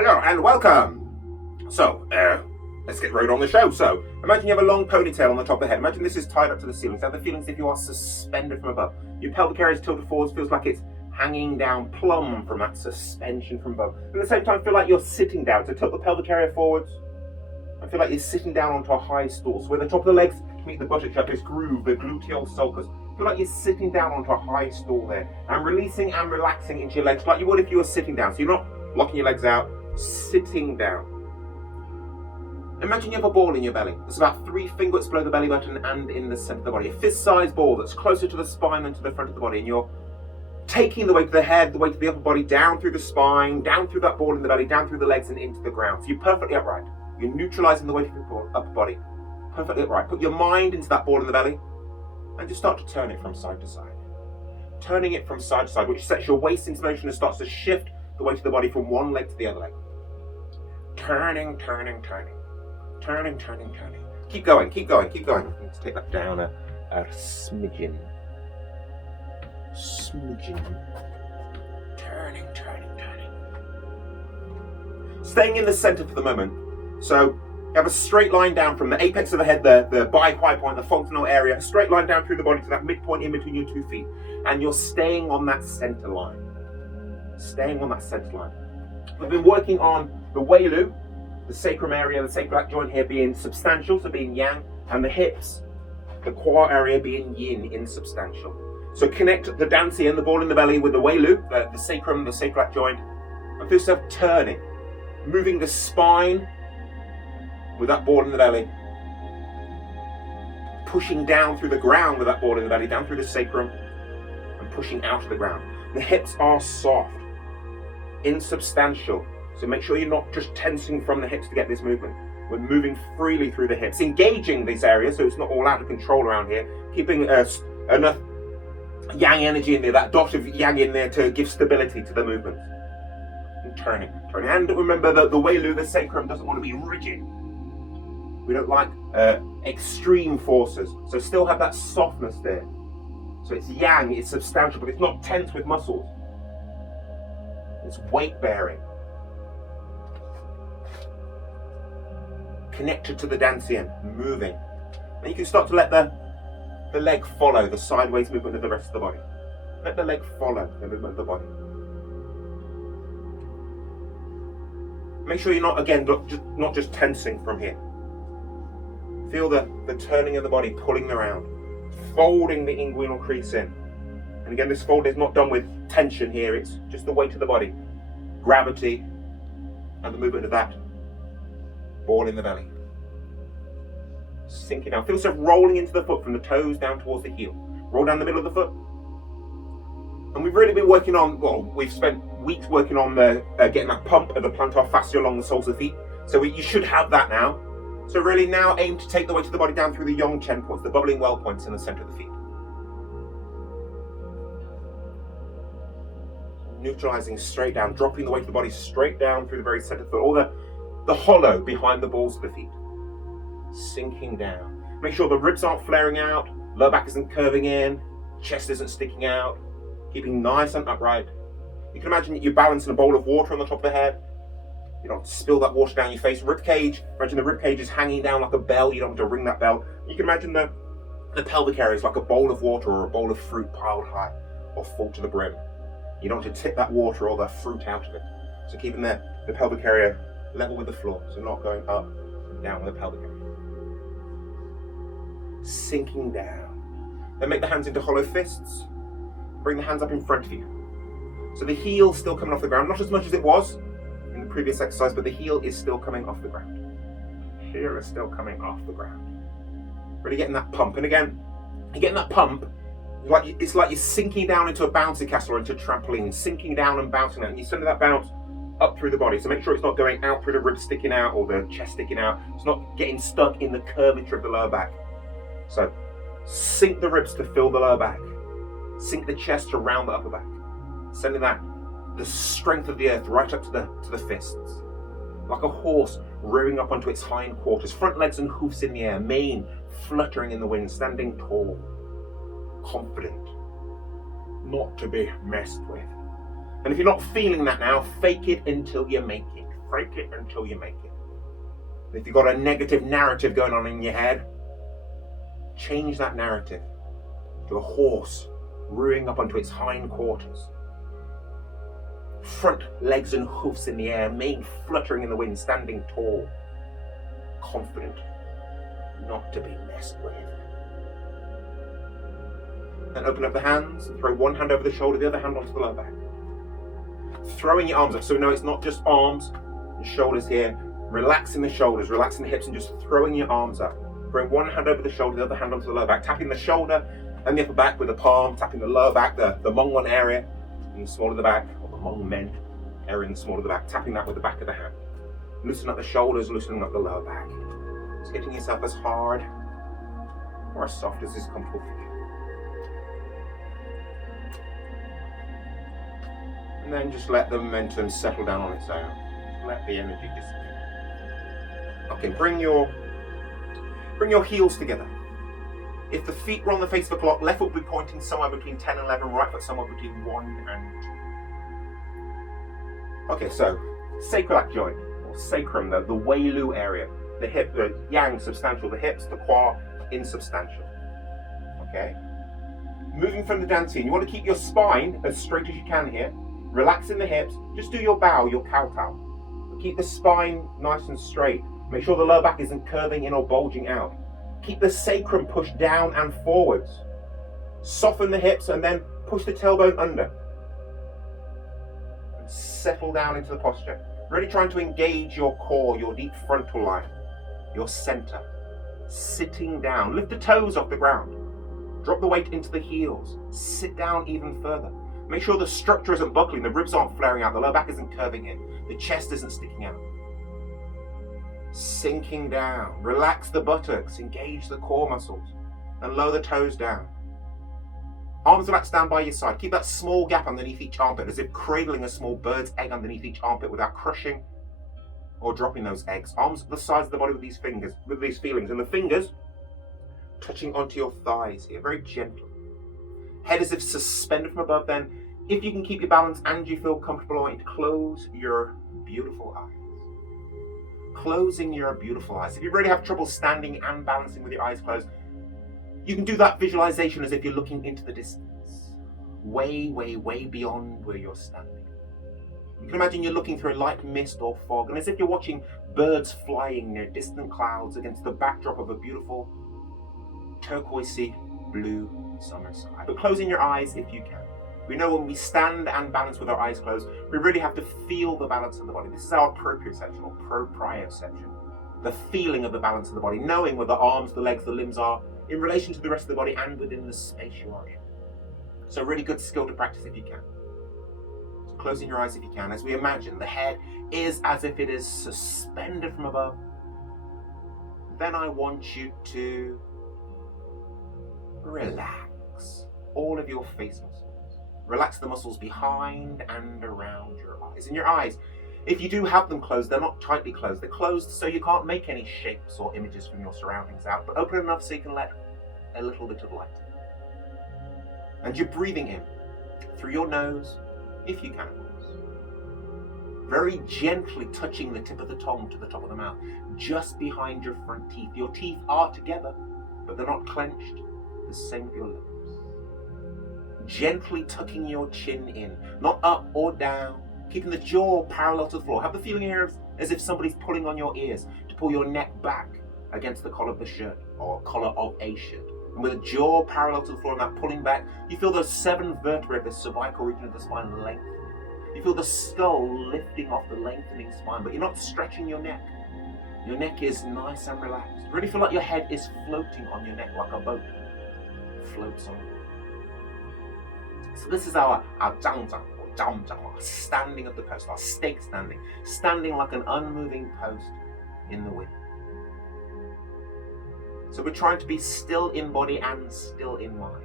Hello and welcome. So, let's get right on the show. So, imagine you have a long ponytail on the top of the head. Imagine this is tied up to the ceiling. So, have the feeling as if you are suspended from above. Your pelvic area is tilted forwards, feels like it's hanging down plumb from that suspension from above. At the same time, feel like you're sitting down. So, tilt the pelvic area forwards. I feel like you're sitting down onto a high stool. So, where the top of the legs meet the buttocks, you have this groove, the gluteal sulcus. Feel like you're sitting down onto a high stool there. And releasing and relaxing into your legs like you would if you were sitting down. So, you're not locking your legs out. Sitting down. Imagine you have a ball in your belly. It's about 3 fingers below the belly button and in the center of the body. A fist-sized ball that's closer to the spine than to the front of the body. And you're taking the weight of the head, the weight of the upper body, down through the spine, down through that ball in the belly, down through the legs and into the ground. So you're perfectly upright. You're neutralizing the weight of your upper body. Perfectly upright. Put your mind into that ball in the belly and just start to turn it from side to side. Turning it from side to side, which sets your waist into motion and starts to shift the weight of the body from one leg to the other leg. Turning, turning, turning. Turning, turning, turning. Keep going, keep going, keep going. Let's take that down a smidgen. Smidgen. Turning, turning, turning. Staying in the center for the moment. So you have a straight line down from the apex of the head, the bi-quai point, the fontanel area, a straight line down through the body to that midpoint in between your 2 feet. And you're staying on that center line. Staying on that center line. We've been working on the Wei-Lu, the sacrum area, the sacral joint here being substantial, so being yang, and the hips, the core area being yin, insubstantial. So connect the dancey and the ball in the belly with the Wei-Lu, the sacrum, the sacral joint, and feel yourself turning, moving the spine with that ball in the belly, pushing down through the ground with that ball in the belly, down through the sacrum, and pushing out of the ground. The hips are soft, insubstantial. So make sure you're not just tensing from the hips to get this movement. We're moving freely through the hips, engaging this area so it's not all out of control around here, keeping enough yang energy in there, that dot of yang in there to give stability to the movement. And turning, turning. And remember that the Wei-Lu, the sacrum, doesn't want to be rigid. We don't like extreme forces. So still have that softness there. So it's yang, it's substantial, but it's not tense with muscles. It's weight bearing. Connected to the dancian, moving. And you can start to let the leg follow the sideways movement of the rest of the body. Let the leg follow the movement of the body. Make sure you're not, again, not just tensing from here. Feel the turning of the body, pulling around, folding the inguinal crease in. And again, this fold is not done with tension here, it's just the weight of the body, gravity, and the movement of that ball in the belly. Sinking down. Feel yourself rolling into the foot from the toes down towards the heel. Roll down the middle of the foot. And we've really been working on, we've spent weeks working on getting that pump of the plantar fascia along the soles of the feet. So you should have that now. So really now aim to take the weight of the body down through the Yong Chen points, the bubbling well points in the center of the feet. Neutralizing straight down, dropping the weight of the body straight down through the very center of the foot, or the hollow behind the balls of the feet. Sinking down. Make sure the ribs aren't flaring out, lower back isn't curving in, chest isn't sticking out, keeping nice and upright. You can imagine that you're balancing a bowl of water on the top of the head. You don't spill that water down your face. Rib cage, imagine the rib cage is hanging down like a bell. You don't have to ring that bell. You can imagine the pelvic area is like a bowl of water or a bowl of fruit piled high or full to the brim. You don't have to tip that water or the fruit out of it. So keeping the pelvic area level with the floor, so not going up and down with the pelvic area. Sinking down. Then make the hands into hollow fists. Bring the hands up in front of you. So the heel still coming off the ground, not as much as it was in the previous exercise, but the heel is still coming off the ground. Here is still coming off the ground. Really getting that pump. And again, you're getting that pump, it's like you're sinking down into a bouncy castle or into a trampoline, sinking down and bouncing out. And you're sending that bounce up through the body. So make sure it's not going out through the ribs sticking out or the chest sticking out. It's not getting stuck in the curvature of the lower back. So sink the ribs to fill the lower back. Sink the chest to round the upper back. Sending the strength of the earth right up to the fists. Like a horse rearing up onto its hind quarters, front legs and hoofs in the air, mane fluttering in the wind, standing tall, confident, not to be messed with. And if you're not feeling that now, fake it until you make it. Fake it until you make it. If you've got a negative narrative going on in your head, change that narrative to a horse rearing up onto its hind quarters. Front legs and hoofs in the air, mane fluttering in the wind, standing tall, confident, not to be messed with. Then open up the hands and throw one hand over the shoulder, the other hand onto the lower back. Throwing your arms up, so we know it's not just arms and shoulders here. Relaxing the shoulders, relaxing the hips, and just throwing your arms up. Throwing one hand over the shoulder, the other hand onto the lower back, tapping the shoulder and the upper back with the palm, tapping the lower back, the Hmong one area in the small of the back, or the Hmong men area in the small of the back, tapping that with the back of the hand. Loosening up the shoulders, loosening up the lower back. Just hitting yourself as hard or as soft as is comfortable for you. And then just let the momentum settle down on its own. Let the energy dissipate. Okay, bring your heels together. If the feet were on the face of the clock, left foot would be pointing somewhere between 10 and 11, right foot somewhere between 1 and 2. Okay, so sacral joint, or sacrum, the Wei Lu area, the hip, the yang substantial, the hips, the qua insubstantial. Okay? Moving from the dancing, you want to keep your spine as straight as you can here, relaxing the hips, just do your bow, your kowtow. Keep the spine nice and straight. Make sure the lower back isn't curving in or bulging out. Keep the sacrum pushed down and forwards. Soften the hips and then push the tailbone under. And settle down into the posture. Really trying to engage your core, your deep frontal line, your center. Sitting down. Lift the toes off the ground. Drop the weight into the heels. Sit down even further. Make sure the structure isn't buckling, the ribs aren't flaring out, the lower back isn't curving in, the chest isn't sticking out. Sinking down. Relax the buttocks, engage the core muscles, and lower the toes down. Arms relaxed down by your side. Keep that small gap underneath each armpit, as if cradling a small bird's egg underneath each armpit without crushing or dropping those eggs. Arms at the sides of the body with these fingers, with these feelings, and the fingers touching onto your thighs here, very gentle. Head as if suspended from above. Then, if you can keep your balance and you feel comfortable, I want you to close your beautiful eyes. Closing your beautiful eyes. If you really have trouble standing and balancing with your eyes closed, you can do that visualization as if you're looking into the distance. Way, way, way beyond where you're standing. You can imagine you're looking through a light mist or fog, and as if you're watching birds flying near distant clouds against the backdrop of a beautiful turquoisey blue summer sky. But closing your eyes if you can. We know when we stand and balance with our eyes closed, we really have to feel the balance of the body. This is our proprioception or proprioception. The feeling of the balance of the body, knowing where the arms, the legs, the limbs are in relation to the rest of the body and within the space you are in. So really good skill to practice if you can. So closing your eyes if you can, as we imagine the head is as if it is suspended from above. Then I want you to relax all of your face muscles. Relax the muscles behind and around your eyes. And your eyes, if you do have them closed, they're not tightly closed. They're closed so you can't make any shapes or images from your surroundings out, but open enough so you can let a little bit of light in. And you're breathing in through your nose, if you can, of course. Very gently touching the tip of the tongue to the top of the mouth, just behind your front teeth. Your teeth are together, but they're not clenched. The same with your lips. Gently tucking your chin in, not up or down, keeping the jaw parallel to the floor. Have the feeling here as if somebody's pulling on your ears to pull your neck back against the collar of the shirt or collar of a shirt. And with the jaw parallel to the floor and that pulling back, you feel those 7 vertebrae of the cervical region of the spine lengthen. You feel the skull lifting off the lengthening spine, but you're not stretching your neck. Your neck is nice and relaxed. You really feel like your head is floating on your neck like a boat floats on. So this is our Zhan Jong or Jam Jong, our standing of the post, our stake standing, standing like an unmoving post in the wind. So we're trying to be still in body and still in mind.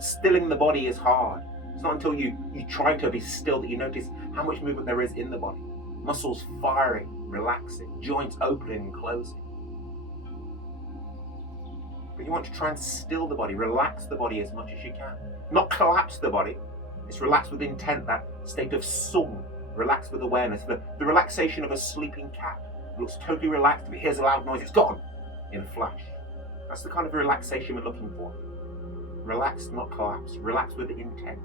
Stilling the body is hard. It's not until you try to be still that you notice how much movement there is in the body. Muscles firing, relaxing, joints opening and closing. But you want to try and still the body, relax the body as much as you can. Not collapse the body, It's relaxed with intent, that state of zhuang, relaxed with awareness, the relaxation of a sleeping cat. It looks totally relaxed. If it hears a loud noise, it's gone in a flash. That's the kind of relaxation we're looking for. Relaxed, not collapsed. Relaxed with intent.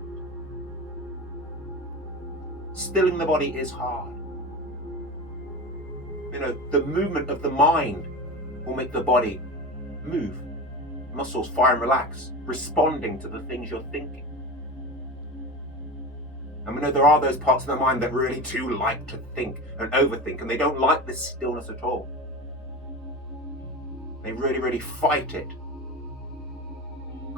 Stilling the body is hard. The movement of the mind will make the body move. Muscles fire and relax, responding to the things you're thinking. And we know there are those parts of the mind that really do like to think and overthink, and they don't like this stillness at all. They really, really fight it.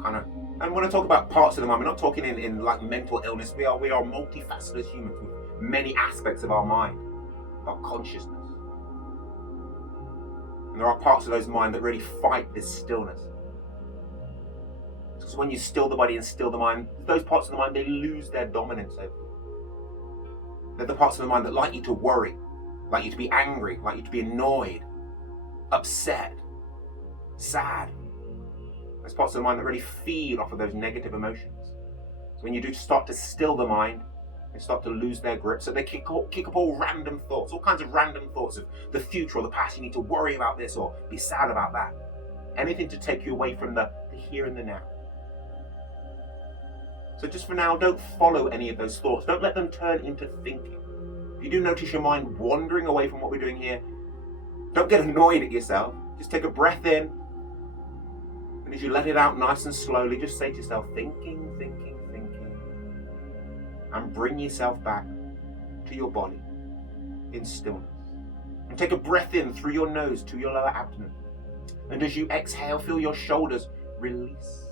And when I talk about parts of the mind, we're not talking in like mental illness. We are multifaceted humans with many aspects of our mind, our consciousness. And there are parts of those mind that really fight this stillness. Because when you still the body and still the mind, those parts of the mind, they lose their dominance over you. They're the parts of the mind that like you to worry, like you to be angry, like you to be annoyed, upset, sad. Those parts of the mind that really feed off of those negative emotions. So when you do start to still the mind, they start to lose their grip. So they kick up all random thoughts, all kinds of random thoughts of the future or the past. You need to worry about this or be sad about that. Anything to take you away from the here and the now. So just for now, don't follow any of those thoughts. Don't let them turn into thinking. If you do notice your mind wandering away from what we're doing here, don't get annoyed at yourself. Just take a breath in. And as you let it out nice and slowly, just say to yourself, thinking, thinking, thinking. And bring yourself back to your body in stillness. And take a breath in through your nose to your lower abdomen. And as you exhale, feel your shoulders release.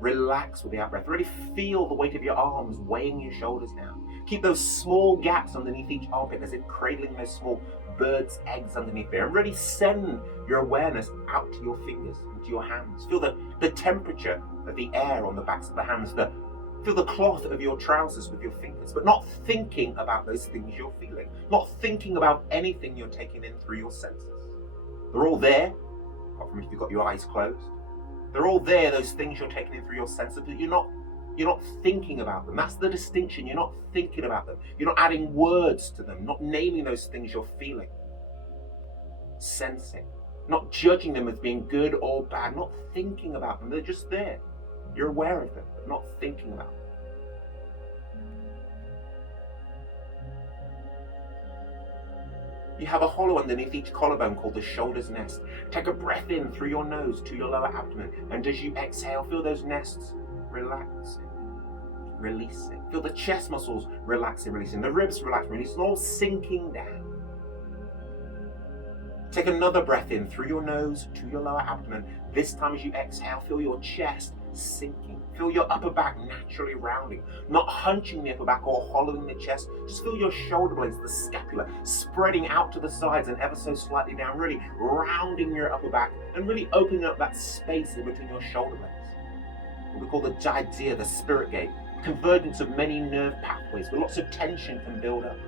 Relax with the out breath. Really feel the weight of your arms weighing your shoulders down. Keep those small gaps underneath each armpit as if cradling those small bird's eggs underneath there. And really send your awareness out to your fingers and to your hands. Feel the temperature of the air on the backs of the hands. Feel the cloth of your trousers with your fingers. But not thinking about those things you're feeling. Not thinking about anything you're taking in through your senses. They're all there, apart from if you've got your eyes closed. They're all there, those things you're taking in through your senses, but you're not thinking about them. That's the distinction. You're not thinking about them. You're not adding words to them, not naming those things you're feeling. Sensing. Not judging them as being good or bad, not thinking about them. They're just there. You're aware of them, but not thinking about them. You have a hollow underneath each collarbone called the shoulder's nest. Take a breath in through your nose to your lower abdomen. And as you exhale, feel those nests relaxing, releasing. Feel the chest muscles relaxing, releasing. The ribs relaxing, releasing, all sinking down. Take another breath in through your nose to your lower abdomen. This time as you exhale, feel your chest sinking. Feel your upper back naturally rounding, not hunching the upper back or hollowing the chest. Just feel your shoulder blades, the scapula, spreading out to the sides and ever so slightly down, really rounding your upper back and really opening up that space in between your shoulder blades. What we call the jia, the spirit gate, convergence of many nerve pathways where lots of tension can build up.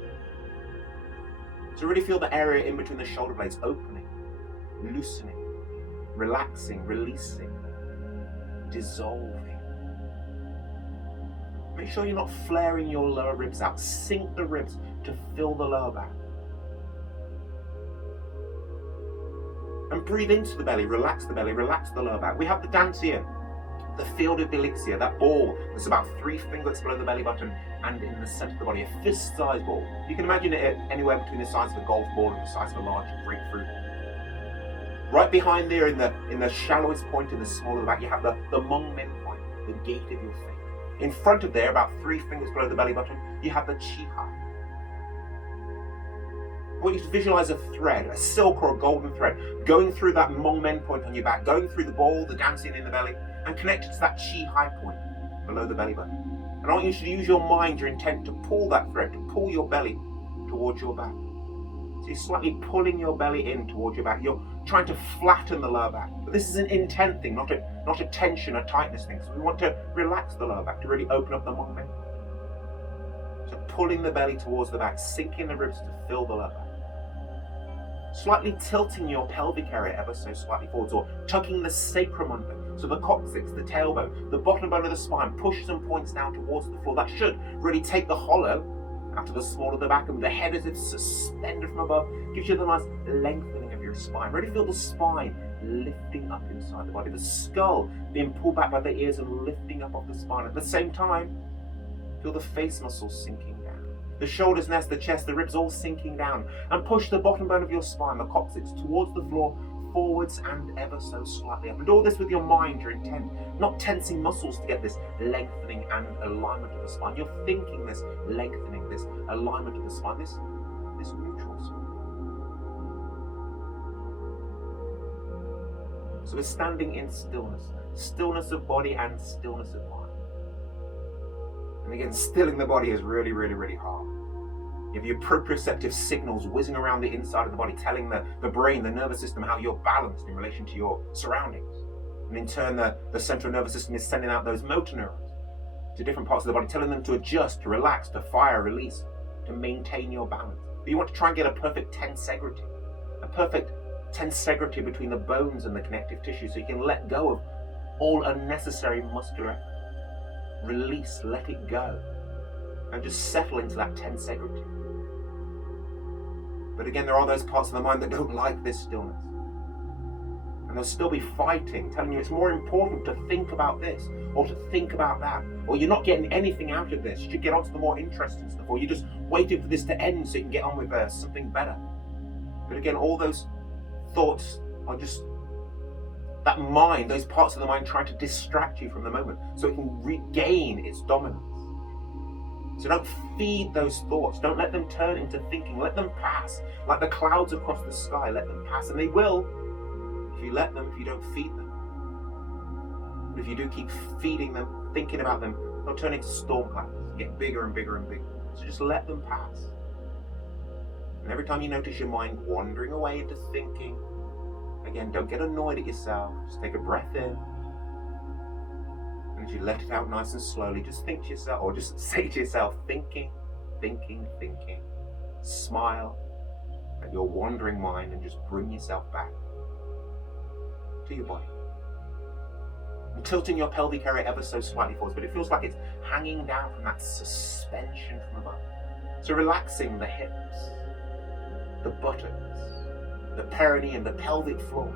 So really feel the area in between the shoulder blades opening, loosening, relaxing, releasing, dissolving. Make sure you're not flaring your lower ribs out. Sink the ribs to fill the lower back. And breathe into the belly, relax the lower back. We have the dantian, the field of bilixia, that ball that's about 3 fingers below the belly button and in the center of the body, a fist-sized ball. You can imagine it anywhere between the size of a golf ball and the size of a large grapefruit. Right behind there in the shallowest point in the small of the back, you have the Hmong men point, the gate of your feet. In front of there, about 3 fingers below the belly button, you have the chi hai. I want you to visualize a thread, a silk or a golden thread, going through that Hmong men point on your back, going through the ball, the dancing in the belly, and connected to that chi hai point below the belly button. And I want you to use your mind, your intent, to pull that thread, to pull your belly towards your back. So you're slightly pulling your belly in towards your back. You're trying to flatten the lower back. But this is an intent thing, not a tension, a tightness thing. So we want to relax the lower back, to really open up the Hmong men. So pulling the belly towards the back, sinking the ribs to fill the lower back. Slightly tilting your pelvic area ever so slightly forwards, or tucking the sacrum under, So the coccyx, the tailbone, the bottom bone of the spine pushes and points down towards the floor. That should really take the hollow out of the small of the back, and the head as if suspended from above gives you the nice lengthening of your spine. Really feel the spine lifting up inside the body, the skull being pulled back by the ears and lifting up off the spine. At the same time, feel the face muscles sinking down, the shoulders, nest, the chest, the ribs all sinking down, and push the bottom bone of your spine, the coccyx, towards the floor, forwards and ever so slightly up. And all this with your mind, your intent, not tensing muscles to get this lengthening and alignment of the spine. You're thinking this lengthening, this alignment of the spine, this neutral spine. So we're standing in stillness of body and stillness of mind. And again, stilling the body is really, really, really hard. You have your proprioceptive signals whizzing around the inside of the body, telling the brain, the nervous system, how you're balanced in relation to your surroundings. And in turn, the central nervous system is sending out those motor neurons to different parts of the body, telling them to adjust, to relax, to fire, release, to maintain your balance. But you want to try and get a perfect tensegrity, between the bones and the connective tissue, so you can let go of all unnecessary muscular effort. Release, let it go, and just settle into that tensegrity. But again, there are those parts of the mind that don't like this stillness. And they'll still be fighting, telling you it's more important to think about this, or to think about that, or you're not getting anything out of this. You should get on to the more interesting stuff, or you're just waiting for this to end so you can get on with something better. But again, all those thoughts are just that mind, those parts of the mind trying to distract you from the moment so it can regain its dominance. So don't feed those thoughts. Don't let them turn into thinking. Let them pass. Like the clouds across the sky, let them pass. And they will, if you let them, if you don't feed them. But if you do keep feeding them, thinking about them, they'll turn into storm clouds, get bigger and bigger and bigger. So just let them pass. And every time you notice your mind wandering away into thinking, again, don't get annoyed at yourself. Just take a breath in. And as you let it out nice and slowly, just think to yourself, or just say to yourself, thinking, thinking, thinking. Smile at your wandering mind and just bring yourself back to your body. And tilting your pelvic area ever so slightly forwards, but it feels like it's hanging down from that suspension from above. So relaxing the hips, the buttocks, the perineum, the pelvic floor.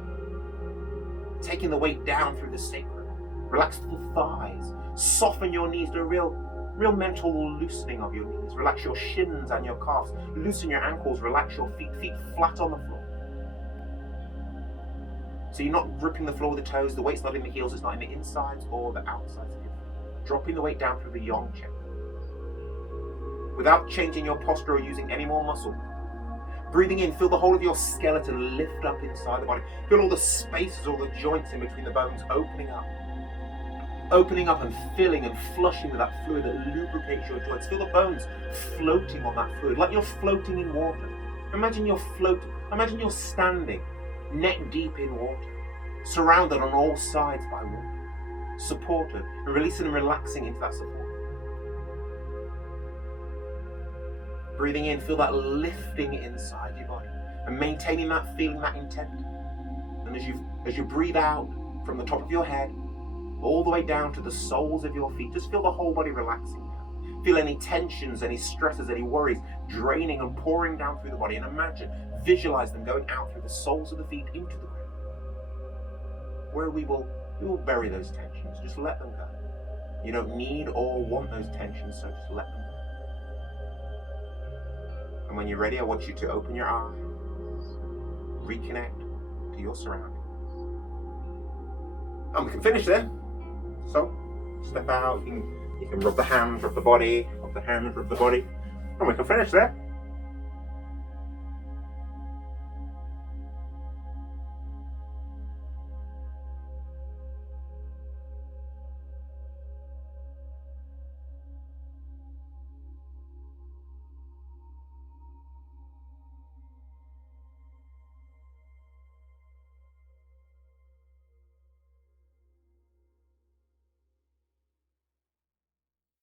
Taking the weight down through the sacrum. Relax the thighs. Soften your knees to a real mental loosening of your knees. Relax your shins and your calves. Loosen your ankles. Relax your feet flat on the floor. So you're not gripping the floor with the toes. The weight's not in the heels. It's not in the insides or the outsides of your feet. Dropping the weight down through the yang chakra. Without changing your posture or using any more muscle. Breathing in, feel the whole of your skeleton lift up inside the body. Feel all the spaces, all the joints in between the bones opening up. Opening up and filling and flushing with that fluid that lubricates your joints. Feel the bones floating on that fluid, like you're floating in water. Imagine you're standing neck deep in water, surrounded on all sides by water, supported, and releasing and relaxing into that support. Breathing in, feel that lifting inside your body and maintaining that feeling, that intent. And as you breathe out from the top of your head, all the way down to the soles of your feet, just feel the whole body relaxing now. Feel any tensions, any stresses, any worries draining and pouring down through the body. And imagine, visualize them going out through the soles of the feet into the ground. Where we will bury those tensions. Just let them go. You don't need or want those tensions, so just let them go. And when you're ready, I want you to open your eyes, reconnect to your surroundings. And we can finish there. So, step out, you can rub the hands, rub the body, rub the hands, rub the body. And we can finish there.